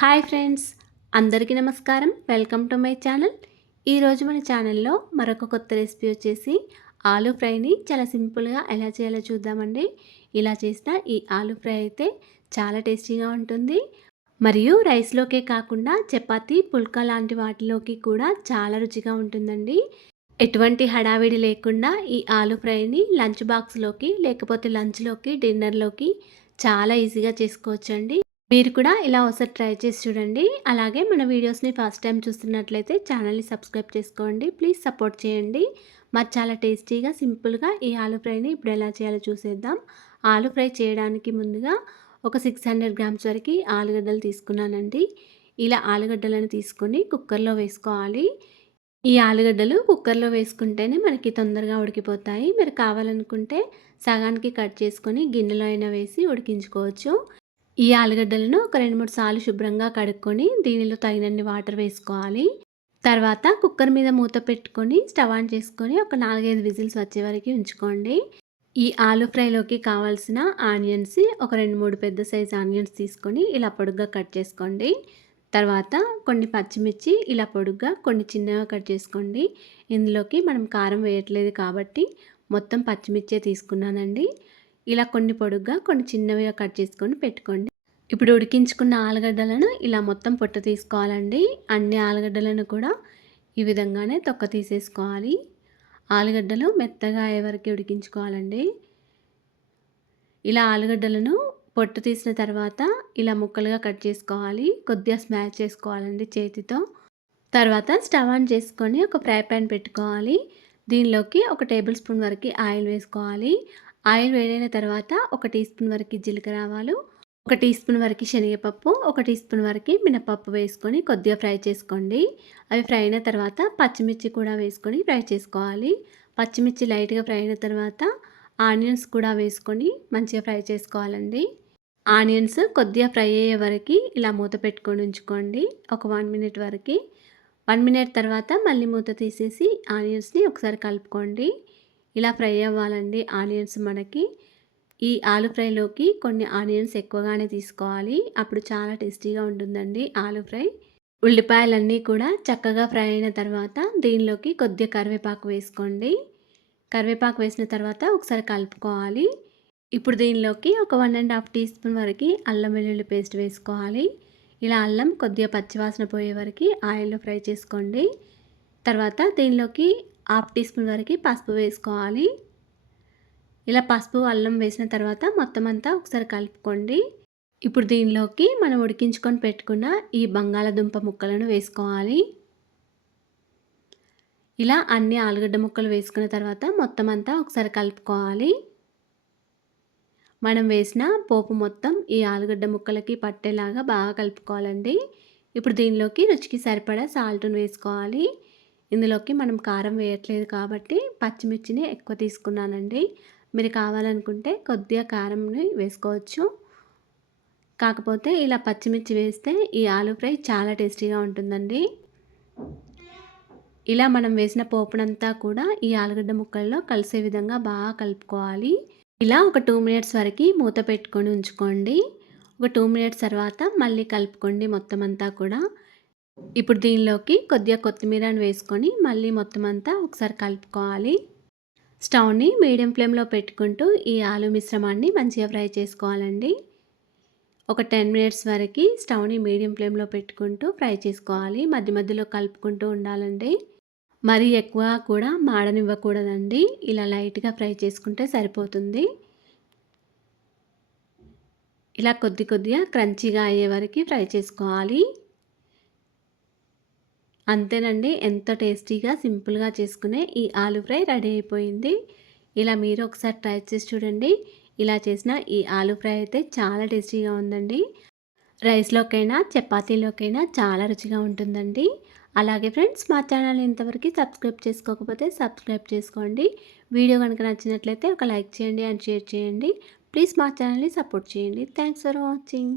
Hi friends అందరికీ నమస్కారం. Welcome to my channel. ఈరోజు మన ఛానల్లో మరొక కొత్త రెసిపీ వచ్చేసి ఆలూ ఫ్రైని చాలా సింపుల్గా ఎలా చేయాలో చూద్దామండి. ఇలా చేసిన ఈ ఆలూ ఫ్రై అయితే చాలా టేస్టీగా ఉంటుంది. మరియు రైస్లోకే కాకుండా చపాతి పుల్కా లాంటి వాటిలోకి కూడా చాలా రుచిగా ఉంటుందండి. ఎటువంటి హడావిడి లేకుండా ఈ ఆలూ ఫ్రైని లంచ్ బాక్స్లోకి లేకపోతే లంచ్లోకి డిన్నర్లోకి చాలా ఈజీగా చేసుకోవచ్చండి. మీరు కూడా ఇలా ఒకసారి ట్రై చేసి చూడండి. అలాగే మన వీడియోస్ని ఫస్ట్ టైం చూస్తున్నట్లయితే ఛానల్ని సబ్స్క్రైబ్ చేసుకోండి. ప్లీజ్ సపోర్ట్ చేయండి. మరి చాలా టేస్టీగా సింపుల్గా ఈ ఆలు ఫ్రైని ఇప్పుడు ఎలా చేయాలో చూసేద్దాం. ఆలు ఫ్రై చేయడానికి ముందుగా ఒక సిక్స్ హండ్రెడ్ గ్రామ్స్ వరకు ఆలుగడ్డలు తీసుకున్నానండి. ఇలా ఆలుగడ్డలను తీసుకొని కుక్కర్లో వేసుకోవాలి. ఈ ఆలుగడ్డలు కుక్కర్లో వేసుకుంటేనే మనకి తొందరగా ఉడికిపోతాయి. మీరు కావాలనుకుంటే సగానికి కట్ చేసుకొని గిన్నెలో అయినా వేసి ఉడికించుకోవచ్చు. ఈ ఆలుగడ్డలను ఒక రెండు మూడు సార్లు శుభ్రంగా కడుక్కొని దీనిలో తగినన్ని వాటర్ వేసుకోవాలి. తర్వాత కుక్కర్ మీద మూత పెట్టుకొని స్టవ్ ఆన్ చేసుకొని ఒక నాలుగైదు విజిల్స్ వచ్చే వరకు ఉంచుకోండి. ఈ ఆలు ఫ్రైలోకి కావాల్సిన ఆనియన్స్ ఒక రెండు మూడు పెద్ద సైజ్ ఆనియన్స్ తీసుకొని ఇలా పొడుగ్గా కట్ చేసుకోండి. తర్వాత కొన్ని పచ్చిమిర్చి ఇలా పొడుగ్గా కొన్ని చిన్నగా కట్ చేసుకోండి. ఇందులోకి మనం కారం వేయట్లేదు కాబట్టి మొత్తం పచ్చిమిర్చే తీసుకున్నానండి. ఇలా కొన్ని పొడుగ్గా కొన్ని చిన్నవిగా కట్ చేసుకొని పెట్టుకోండి. ఇప్పుడు ఉడికించుకున్న ఆలుగడ్డలను ఇలా మొత్తం పొట్ట తీసుకోవాలండి. అన్ని ఆలుగడ్డలను కూడా ఈ విధంగానే తొక్క తీసేసుకోవాలి. ఆలుగడ్డలు మెత్తగా అయ్యే వరకు ఉడికించుకోవాలండి. ఇలా ఆలుగడ్డలను పొట్టు తీసిన తర్వాత ఇలా ముక్కలుగా కట్ చేసుకోవాలి. కొద్దిగా స్మాష్ చేసుకోవాలండి చేతితో. తర్వాత స్టవ్ ఆన్ చేసుకొని ఒక ఫ్రై ప్యాన్ పెట్టుకోవాలి. దీనిలోకి ఒక టేబుల్ స్పూన్ వరకు ఆయిల్ వేసుకోవాలి. ఆయిల్ వేడైన తర్వాత ఒక టీ స్పూన్ వరకు జీలకర్ర ఆవాలు ఒక టీ స్పూన్ వరకు శనగపప్పు ఒక టీ స్పూన్ వరకు మినపప్పు వేసుకొని కొద్దిగా ఫ్రై చేసుకోండి. అవి ఫ్రై అయిన తర్వాత పచ్చిమిర్చి కూడా వేసుకొని ఫ్రై చేసుకోవాలి. పచ్చిమిర్చి లైట్గా ఫ్రై అయిన తర్వాత ఆనియన్స్ కూడా వేసుకొని మంచిగా ఫ్రై చేసుకోవాలండి. ఆనియన్స్ కొద్దిగా ఫ్రై అయ్యే వరకు ఇలా మూత పెట్టుకొని ఉంచుకోండి. ఒక వన్ మినిట్ వరకు. వన్ మినిట్ తర్వాత మళ్ళీ మూత తీసేసి ఆనియన్స్ని ఒకసారి కలుపుకోండి. ఇలా ఫ్రై అవ్వాలండి ఆనియన్స్ మనకి. ఈ ఆలు ఫ్రైలోకి కొన్ని ఆనియన్స్ ఎక్కువగానే తీసుకోవాలి. అప్పుడు చాలా టేస్టీగా ఉంటుందండి ఆలు ఫ్రై. ఉల్లిపాయలన్నీ కూడా చక్కగా ఫ్రై అయిన తర్వాత దీనిలోకి కొద్దిగా కరివేపాకు వేసుకోండి. కరివేపాకు వేసిన తర్వాత ఒకసారి కలుపుకోవాలి. ఇప్పుడు దీనిలోకి ఒక one and half teaspoon వరకు అల్లం వెల్లుల్లి పేస్ట్ వేసుకోవాలి. ఇలా అల్లం కొద్దిగా పచ్చివాసన పోయే వరకు ఆయిల్లో ఫ్రై చేసుకోండి. తర్వాత దీనిలోకి హాఫ్ టీ స్పూన్ వరకు పసుపు వేసుకోవాలి. ఇలా పసుపు అల్లం వేసిన తర్వాత మొత్తం అంతా ఒకసారి కలుపుకోండి. ఇప్పుడు దీనిలోకి మనం ఉడికించుకొని పెట్టుకున్న ఈ బంగాళదుంప ముక్కలను వేసుకోవాలి. ఇలా అన్ని ఆలుగడ్డ ముక్కలు వేసుకున్న తర్వాత మొత్తం అంతా ఒకసారి కలుపుకోవాలి. మనం వేసిన పోపు మొత్తం ఈ ఆలుగడ్డ ముక్కలకి పట్టేలాగా బాగా కలుపుకోవాలండి. ఇప్పుడు దీనిలోకి రుచికి సరిపడా సాల్ట్ను వేసుకోవాలి. ఇందులోకి మనం కారం వేయట్లేదు కాబట్టి పచ్చిమిర్చిని ఎక్కువ తీసుకున్నానండి. మీరు కావాలనుకుంటే కొద్దిగా కారంని వేసుకోవచ్చు. కాకపోతే ఇలా పచ్చిమిర్చి వేస్తే ఈ ఆలు ఫ్రై చాలా టేస్టీగా ఉంటుందండి. ఇలా మనం వేసిన పోపునంతా కూడా ఈ ఆలుగడ్డ ముక్కల్లో కలిసే విధంగా బాగా కలుపుకోవాలి. ఇలా ఒక టూ మినిట్స్ వరకు మూత పెట్టుకొని ఉంచుకోండి. ఒక టూ మినిట్స్ తర్వాత మళ్ళీ కలుపుకోండి మొత్తం అంతా కూడా. ఇప్పుడు దీనిలోకి కొద్దిగా కొత్తిమీరని వేసుకొని మళ్ళీ మొత్తం అంతా ఒకసారి కలుపుకోవాలి. స్టవ్ని మీడియం ఫ్లేమ్లో పెట్టుకుంటూ ఈ ఆలు మిశ్రమాన్ని మంచిగా ఫ్రై చేసుకోవాలండి. ఒక టెన్ మినిట్స్ వరకు స్టవ్ని మీడియం ఫ్లేమ్లో పెట్టుకుంటూ ఫ్రై చేసుకోవాలి. మధ్య మధ్యలో కలుపుకుంటూ ఉండాలండి. మరీ ఎక్కువ కూడా మాడనివ్వకూడదండి. ఇలా లైట్గా ఫ్రై చేసుకుంటే సరిపోతుంది. ఇలా కొద్ది కొద్దిగా క్రంచీగా అయ్యే వరకు ఫ్రై చేసుకోవాలి. అంతేనండి. ఎంత టేస్టీగా సింపుల్గా చేసుకునే ఈ ఆలు ఫ్రై రెడీ అయిపోయింది. ఇలా మీరు ఒకసారి ట్రై చేసి చూడండి. ఇలా చేసిన ఈ ఆలు ఫ్రై అయితే చాలా టేస్టీగా ఉందండి. రైస్లోకైనా చపాతీలోకైనా చాలా రుచిగా ఉంటుందండి. అలాగే ఫ్రెండ్స్ మా ఛానల్ ఇంతవరకు సబ్స్క్రైబ్ చేసుకోకపోతే సబ్స్క్రైబ్ చేసుకోండి. వీడియో కనుక నచ్చినట్లయితే ఒక లైక్ చేయండి అండ్ షేర్ చేయండి. ప్లీజ్ మా ఛానల్ని సపోర్ట్ చేయండి. Thanks for watching.